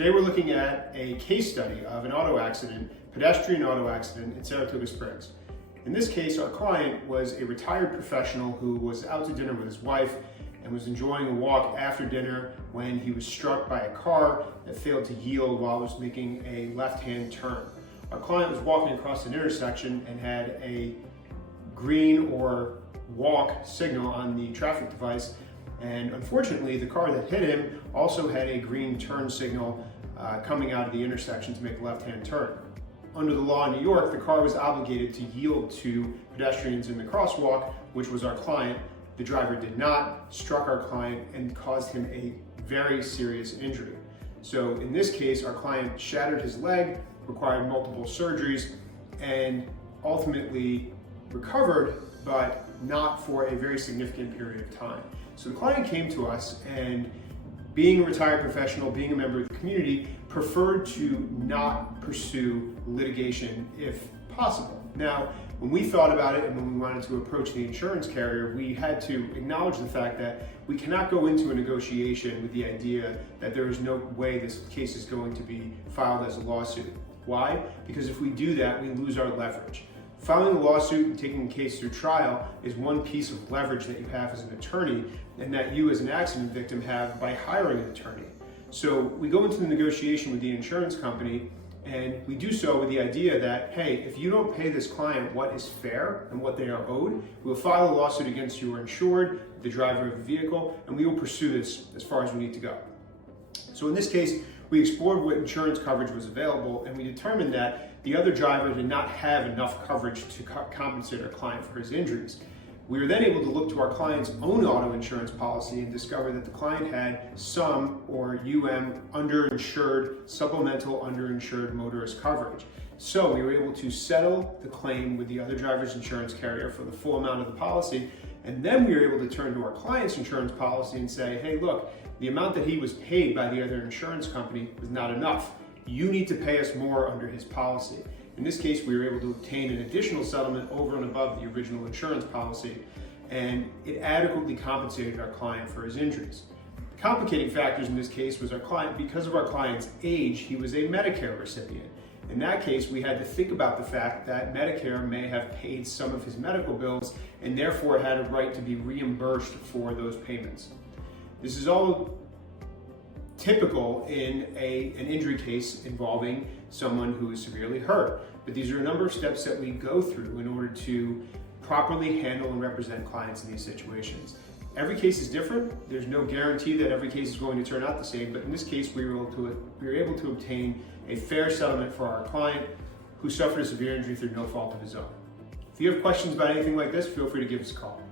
Today we're looking at a case study of an auto accident, pedestrian auto accident in Saratoga Springs. In this case, our client was a retired professional who was out to dinner with his wife and was enjoying a walk after dinner when he was struck by a car that failed to yield while it was making a left-hand turn. Our client was walking across an intersection and had a green or walk signal on the traffic device, and unfortunately the car that hit him also had a green turn signal coming out of the intersection to make a left-hand turn. Under the law in New York, the car was obligated to yield to pedestrians in the crosswalk, which was our client. The driver did not, struck our client, and caused him a very serious injury. So in this case, our client shattered his leg, required multiple surgeries, and ultimately recovered, but not for a very significant period of time. So the client came to us, and being a retired professional, being a member of the community, preferred to not pursue litigation if possible. Now, when we thought about it and when we wanted to approach the insurance carrier, we had to acknowledge the fact that we cannot go into a negotiation with the idea that there is no way this case is going to be filed as a lawsuit. Why? Because if we do that, we lose our leverage. Filing a lawsuit and taking a case through trial is one piece of leverage that you have as an attorney and that you as an accident victim have by hiring an attorney. So we go into the negotiation with the insurance company, and we do so with the idea that, hey, if you don't pay this client what is fair and what they are owed, we'll file a lawsuit against your insured, the driver of the vehicle, and we will pursue this as far as we need to go. So in this case, we explored what insurance coverage was available, and we determined that the other driver did not have enough coverage to compensate our client for his injuries. We were then able to look to our client's own auto insurance policy and discover that the client had some, or underinsured, supplemental underinsured motorist coverage. So we were able to settle the claim with the other driver's insurance carrier for the full amount of the policy, and then we were able to turn to our client's insurance policy and say, hey, look, the amount that he was paid by the other insurance company was not enough. You need to pay us more under his policy. In this case, we were able to obtain an additional settlement over and above the original insurance policy, and it adequately compensated our client for his injuries. The complicating factors in this case was our client, because of our client's age, he was a Medicare recipient. In that case, we had to think about the fact that Medicare may have paid some of his medical bills and therefore had a right to be reimbursed for those payments. This is all typical in an injury case involving someone who is severely hurt. But these are a number of steps that we go through in order to properly handle and represent clients in these situations. Every case is different. There's no guarantee that every case is going to turn out the same, but in this case, we were able to obtain a fair settlement for our client who suffered a severe injury through no fault of his own. If you have questions about anything like this, feel free to give us a call.